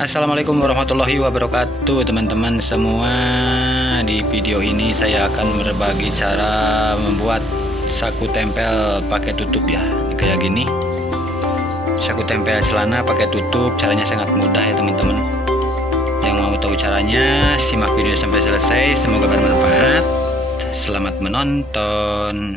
Assalamualaikum warahmatullahi wabarakatuh teman-teman semua. Di video ini saya akan berbagi cara membuat saku tempel pakai tutup ya. Kayak gini, saku tempel celana pakai tutup. Caranya sangat mudah ya teman-teman. Yang mau tahu caranya simak video sampai selesai. Semoga bermanfaat. Selamat menonton.